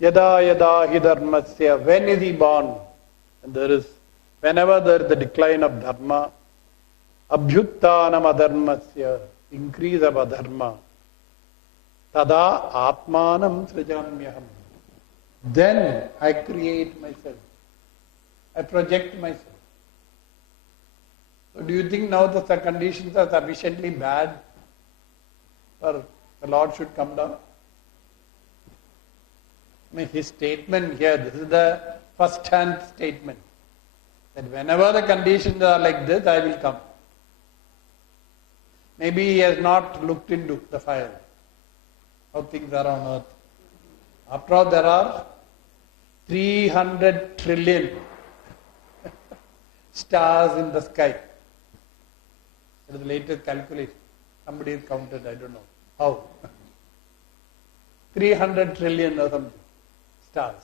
Yada yada hi dharmasya. When is he born? And whenever there is the decline of dharma, abhyuttanam adharmasya, increase of adharma, tada atmanam srijamyaham. Then I create myself. I project myself. So do you think now that the conditions are sufficiently bad for the Lord should come down? I mean, his statement here, this is the first-hand statement, that whenever the conditions are like this, I will come. Maybe he has not looked into the fire, how things are on earth. After all, there are 300 trillion stars in the sky. That is the latest calculation. Somebody has counted, I don't know how. 300 trillion or something stars.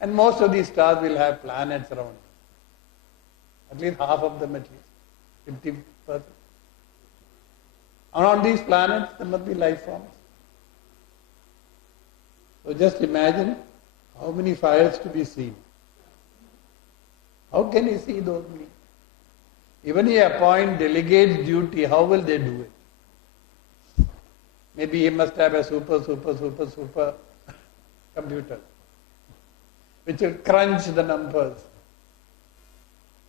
And most of these stars will have planets around. At least half of them, at least 50%. And on these planets, there must be life forms. So just imagine how many fires to be seen. How can he see those many? Even he appoint delegates duty, how will they do it? Maybe he must have a super computer which will crunch the numbers.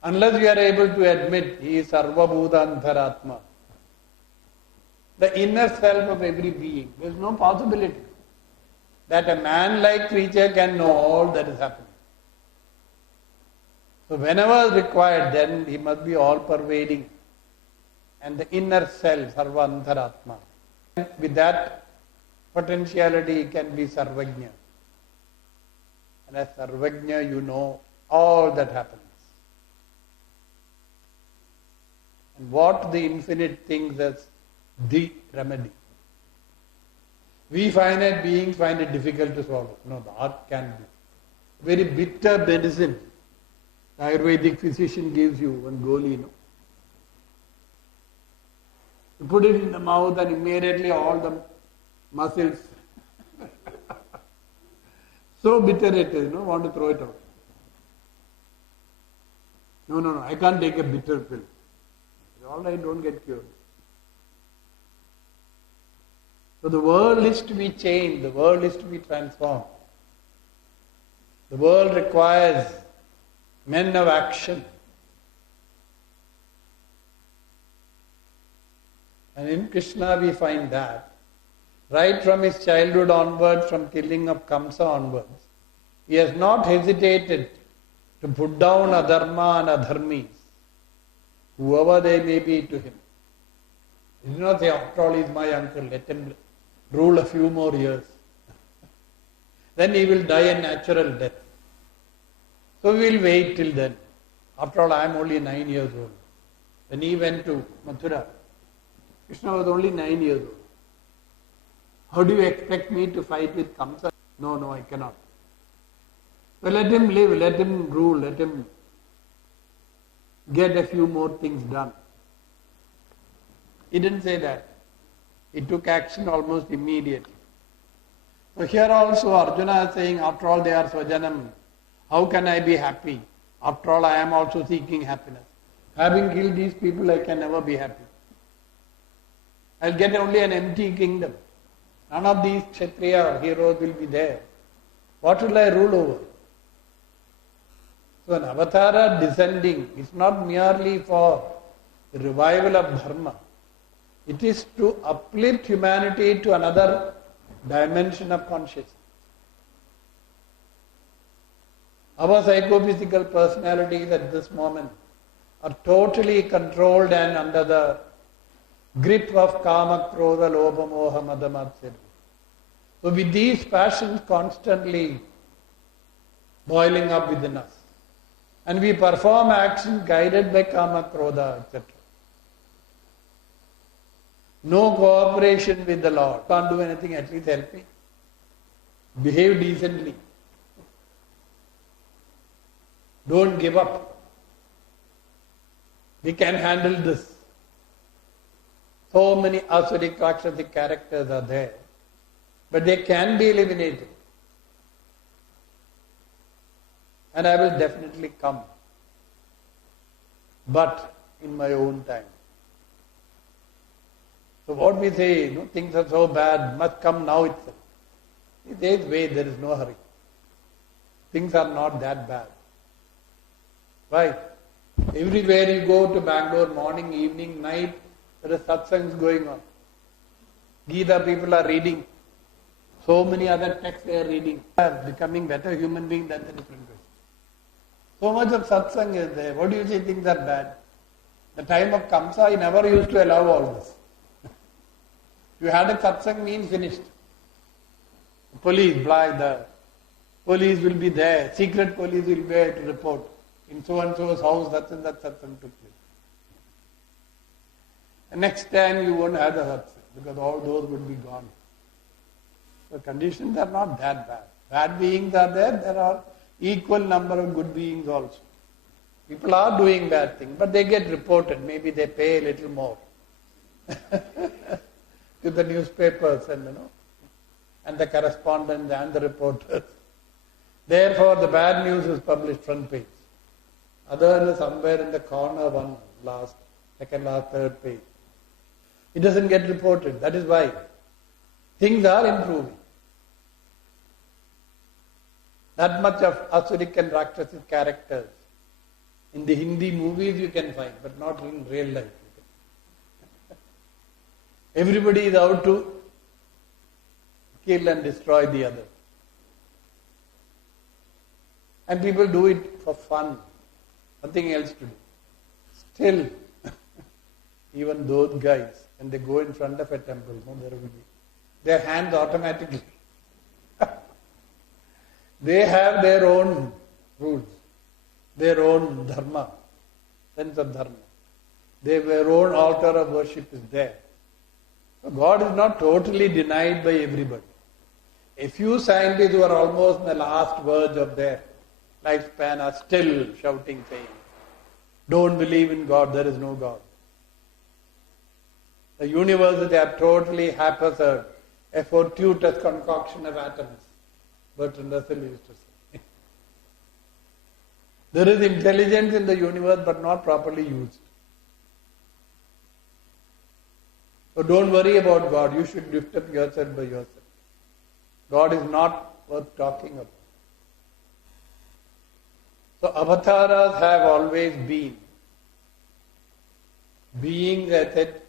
Unless we are able to admit he is Sarva Bhuta Antaratma, the inner self of every being, there is no possibility that a man-like creature can know all that is happening. So whenever required, then he must be all-pervading. And the inner self, Sarva Antaratma. With that potentiality, he can be Sarvajna. And as Sarvajna, you know all that happens. And what the infinite thinks as the remedy. We finite beings find it difficult to swallow. No, the art can be. Very bitter medicine. The Ayurvedic physician gives you one goli, You put it in the mouth and immediately all the muscles. So bitter it is, want to throw it out. No, I can't take a bitter pill. All right, don't get cured. So the world is to be changed, the world is to be transformed. The world requires men of action. And in Krishna we find that. Right from his childhood onwards, from killing of Kamsa onwards, he has not hesitated to put down adharma and adharmis, whoever they may be to him. He did not say, after all, he is my uncle, let him rule a few more years. Then he will die a natural death. So we will wait till then. After all, I am only 9 years old. When he went to Mathura, Krishna was only 9 years old. How do you expect me to fight with Kamsa? No, I cannot. So let him live, let him rule, let him get a few more things done. He didn't say that. He took action almost immediately. So here also Arjuna is saying, after all they are Swajanam, how can I be happy? After all I am also seeking happiness. Having killed these people I can never be happy. I'll get only an empty kingdom. None of these Kshatriya heroes will be there. What will I rule over? So an avatara descending is not merely for the revival of dharma. It is to uplift humanity to another dimension of consciousness. Our psychophysical personalities at this moment are totally controlled and under the grip of kama, krodha, lobha, moha, mada, matsya. So with these passions constantly boiling up within us, and we perform action guided by kama, krodha, etc. No cooperation with the Lord. Can't do anything, at least help me. Behave decently. Don't give up. We can handle this. So many asuric, rakshasic characters are there. But they can be eliminated. And I will definitely come. But in my own time. So what we say, things are so bad, must come now itself. There is way, there is no hurry. Things are not that bad. Right? Everywhere you go to Bangalore, morning, evening, night, there are satsangs going on. Gita people are reading. So many other texts they are reading. They are becoming better human beings, that's a different question. So much of satsang is there. What do you say things are bad? The time of Kamsa, he never used to allow all this. If you had a satsang, means finished. Police, the police will be there. Secret police will be there to report. In so-and-so's house, that and that satsang took place. The next time you won't have the satsang, because all those would be gone. The conditions are not that bad. Bad beings are there. There are equal number of good beings also. People are doing bad things, but they get reported. Maybe they pay a little more to the newspapers and the correspondents and the reporters. Therefore, the bad news is published front page. Other somewhere in the corner, one last, second last, third page. It doesn't get reported. That is why things are improving. That much of Asuric and Rakshasic characters in the Hindi movies you can find, but not in real life. Everybody is out to kill and destroy the other. And people do it for fun, nothing else to do. Still, even those guys, when they go in front of a temple, there will be their hands automatically. They have their own rules, their own dharma, sense of dharma. Their own altar of worship is there. So God is not totally denied by everybody. A few scientists who are almost in the last verge of their lifespan are still shouting, saying, don't believe in God, there is no God. The universe is totally haphazard, a fortuitous concoction of atoms. Bertrand Russell used to say. There is intelligence in the universe but not properly used. So don't worry about God. You should lift up yourself by yourself. God is not worth talking about. So avatars have always been beings, as I said,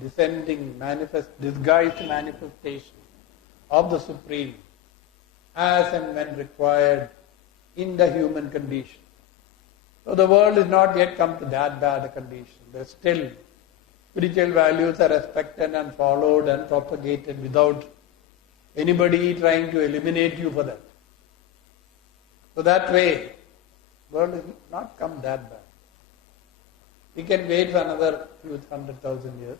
descending, disguised manifestation of the Supreme as and when required in the human condition. So the world has not yet come to that bad a condition. There's still spiritual values are respected and followed and propagated without anybody trying to eliminate you for that. So that way, the world has not come that bad. We can wait for another few 100,000 years.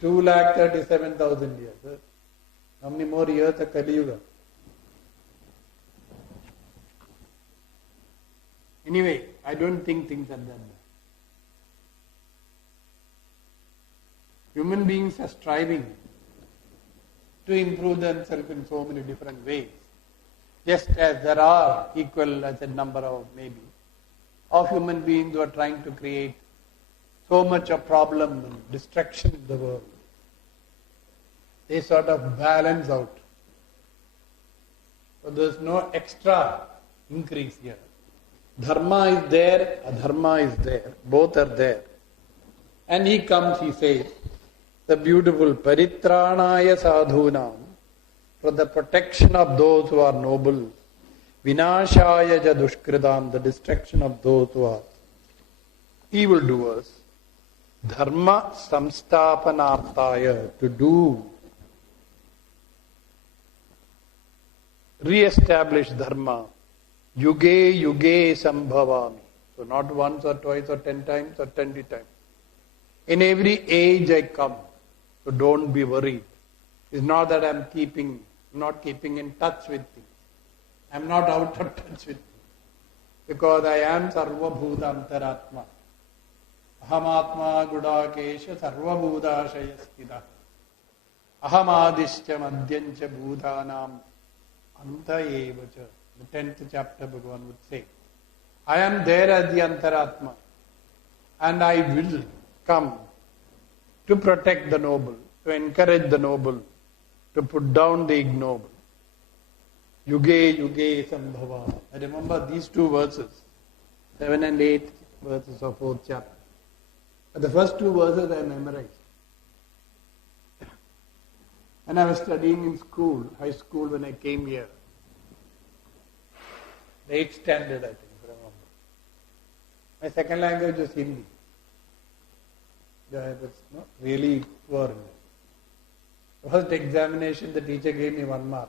237,000 years. How many more years are Kali Yuga? Anyway, I don't think things are that bad. Human beings are striving to improve themselves in so many different ways. Just as there are equal, as a number of maybe, of human beings who are trying to create so much of problem and destruction in the world. They sort of balance out. So there's no extra increase here. Dharma is there, adharma is there. Both are there. And he comes, he says, the beautiful paritranaya sadhunam, for the protection of those who are noble, vinashaya ja dushkridam, the destruction of those who are evildoers, dharma samstapanartaya, to do, re-establish dharma, yuge yuge sambhavami. So not once or twice or 10 times or 20 times. In every age I come. So don't be worried. It's not that I'm not keeping in touch with things. I'm not out of touch with things. Because I am sarva bhuta antaratma. Ahamatma gudakesha sarva bhuta shayastida. Ahamadishcha madhyancha bhutanam anta evacha. the 10th chapter, Bhagavan would say, I am there as the Antaratma, and I will come to protect the noble, to encourage the noble, to put down the ignoble. Yuge Yuge Sambhava. I remember these two verses, 7 and 8 verses of 4th chapter. The first two verses I memorized. When I was studying in school, high school, when I came here, the 8th standard, I think, remember. My second language was Hindi. I was really poor in it. The first examination, the teacher gave me 1 mark.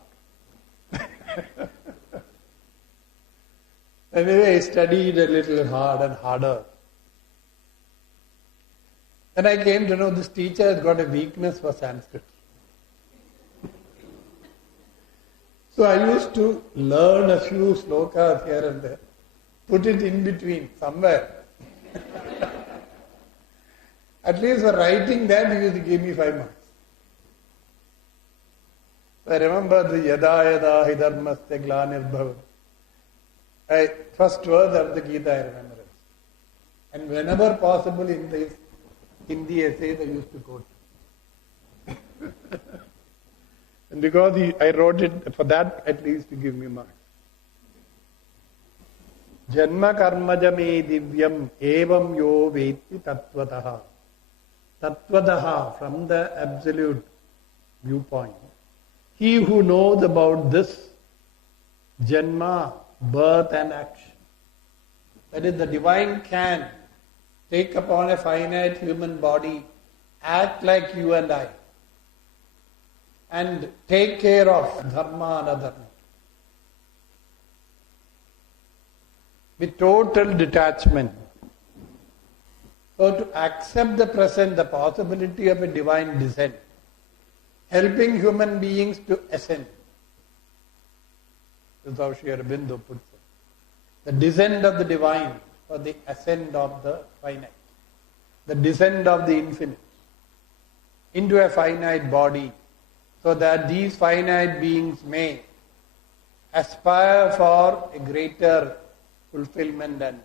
Anyway, I studied a little hard and harder. Then I came to know this teacher has got a weakness for Sanskrit. So I used to learn a few slokas here and there, put it in between somewhere. At least for writing that, he used to give me 5 marks. I remember the Yada Yada Hidharmaste Glanir Bhavan. First verse of the Gita I remember it. And whenever possible in this Hindi essays I used to quote. And because I wrote it for that, at least to give me marks. Janma karmaja me divyam evam yo veti tattvataha. Tattvataha, from the absolute viewpoint. He who knows about this janma, birth and action. That is, the divine can take upon a finite human body, act like you and I, and take care of dharma and adharma. With total detachment. So to accept the present, the possibility of a divine descent, helping human beings to ascend. This is how Shri Aurobindo puts it. The descent of the divine for the ascent of the finite. The descent of the infinite into a finite body, so that these finite beings may aspire for a greater fulfillment and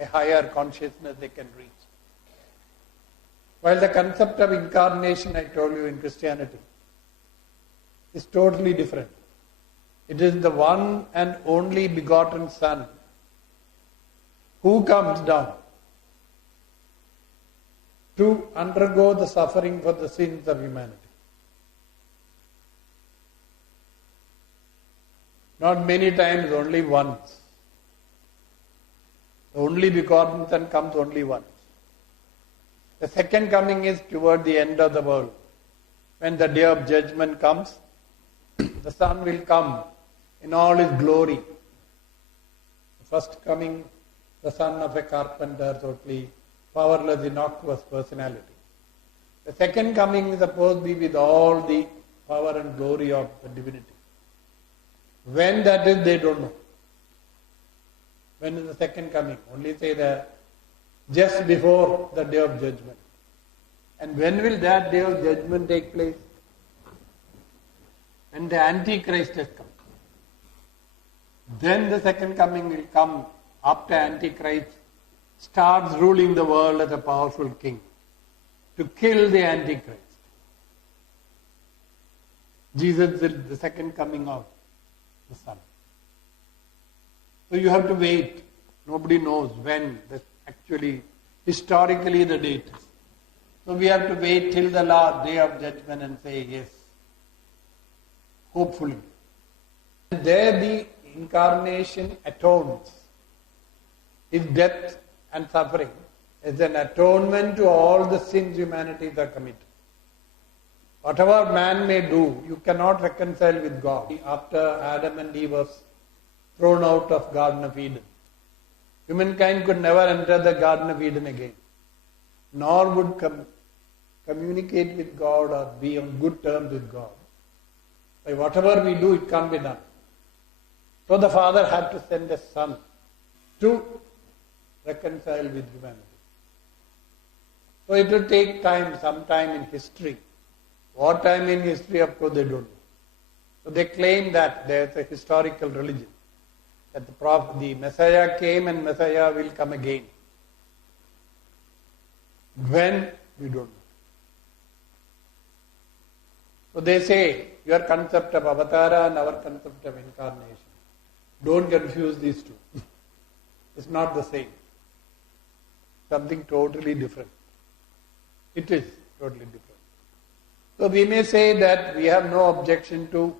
a higher consciousness they can reach. While the concept of incarnation, I told you, in Christianity, is totally different. It is the one and only begotten Son who comes down to undergo the suffering for the sins of humanity. Not many times, only once. The only begotten Son comes only once. The second coming is toward the end of the world. When the day of judgment comes, the Son will come in all his glory. The first coming, the son of a carpenter, totally powerless, innocuous personality. The second coming is supposed to be with all the power and glory of the divinity. When that is, they don't know. When is the second coming? Only say that just before the day of judgment. And when will that day of judgment take place? When the Antichrist has come. Then the second coming will come after Antichrist starts ruling the world as a powerful king to kill the Antichrist. Jesus is the second coming of the Son. So you have to wait. Nobody knows when. That's actually, historically, the date is. So we have to wait till the last day of judgment and say yes. Hopefully. And there the incarnation atones. His death and suffering is an atonement to all the sins humanity has committed. Whatever man may do, you cannot reconcile with God. After Adam and Eve was thrown out of Garden of Eden, humankind could never enter the Garden of Eden again, nor would communicate with God or be on good terms with God. By whatever we do, it can't be done. So the Father had to send a Son to reconcile with humanity. So it will take time, some time in history. What time in history, of course, they don't know. So they claim that there is a historical religion. that the Messiah came and Messiah will come again. When? We don't know. So they say, your concept of avatara and our concept of incarnation. Don't confuse these two. It's not the same. Something totally different. It is totally different. So we may say that we have no objection to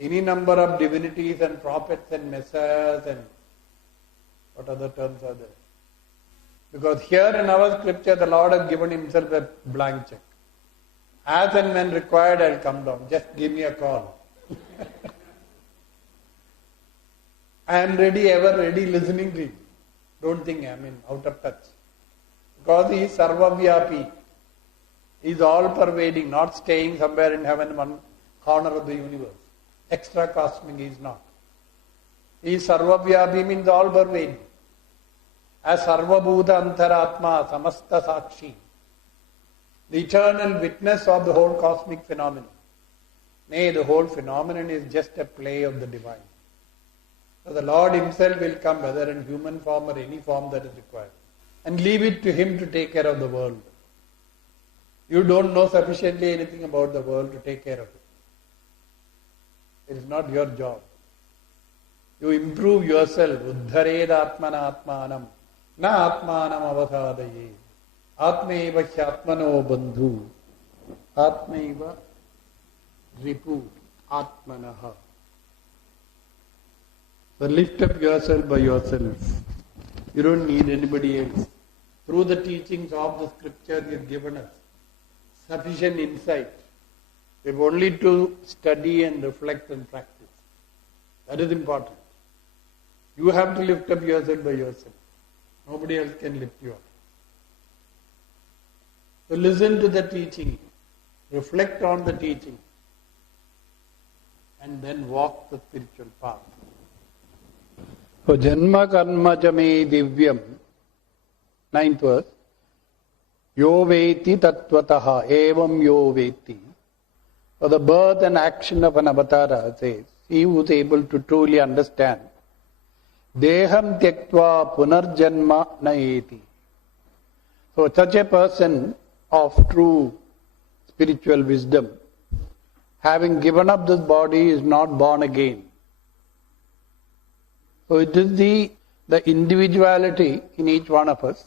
any number of divinities and prophets and messiahs and what other terms are there. Because here in our scripture the Lord has given himself a blank check. As and when required, I'll come down. Just give me a call. I am ready, ever ready, listening to him. Don't think I am out of touch. Because he is sarvavyapi. He is all pervading, not staying somewhere in heaven, one corner of the universe. Extra cosmic he is not. He is sarvavyapi, means all pervading. As sarvabhuta antaratma samasta sakshi. The eternal witness of the whole cosmic phenomenon. Nay, the whole phenomenon is just a play of the divine. So the Lord himself will come, whether in human form or any form that is required. And leave it to him to take care of the world. You don't know sufficiently anything about the world to take care of it. It is not your job. You improve yourself. Uddhared atmana atmanam. Na atmanam avasadaye. Atmaiva hyatmano bandhu. Atmaiva ripu atmanaha. So lift up yourself by yourself. You don't need anybody else. Through the teachings of the scripture he has given us sufficient insight. We have only to study and reflect and practice. That is important. You have to lift up yourself by yourself. Nobody else can lift you up. So listen to the teaching, reflect on the teaching, and then walk the spiritual path. So janma karma jame divyam, 9th verse. Yo veti tattvataha evam yo veti. For the birth and action of an avatara says, he who is able to truly understand, deham tyaktva punarjanma naeti. So such a person of true spiritual wisdom, having given up this body, is not born again. So it is the individuality in each one of us,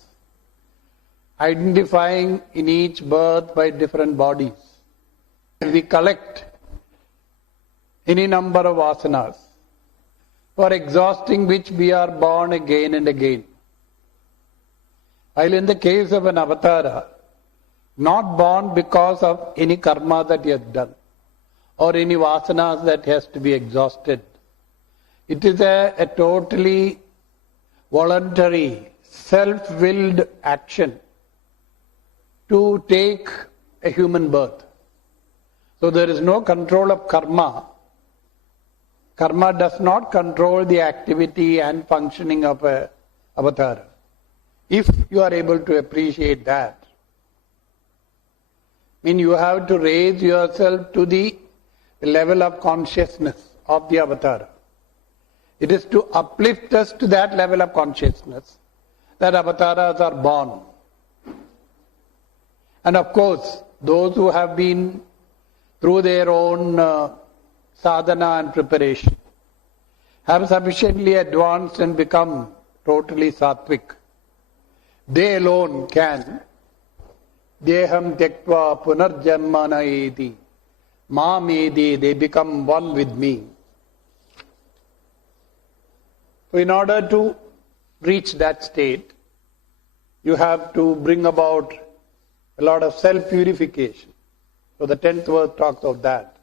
identifying in each birth by different bodies. We collect any number of vasanas, for exhausting which we are born again and again. While in the case of an avatara, not born because of any karma that he has done, or any vasanas that has to be exhausted. It is a totally voluntary, self-willed action to take a human birth. So there is no control of karma. Karma does not control the activity and functioning of a avatar. If you are able to appreciate that, you have to raise yourself to the level of consciousness of the avatar. It is to uplift us to that level of consciousness that avatars are born. And of course, those who have been through their own sadhana and preparation have sufficiently advanced and become totally sattvic. They alone can deham tyaktva punarjanmana eti mam edi, they become one with me. So in order to reach that state, you have to bring about a lot of self-purification. So the 10th verse talks of that.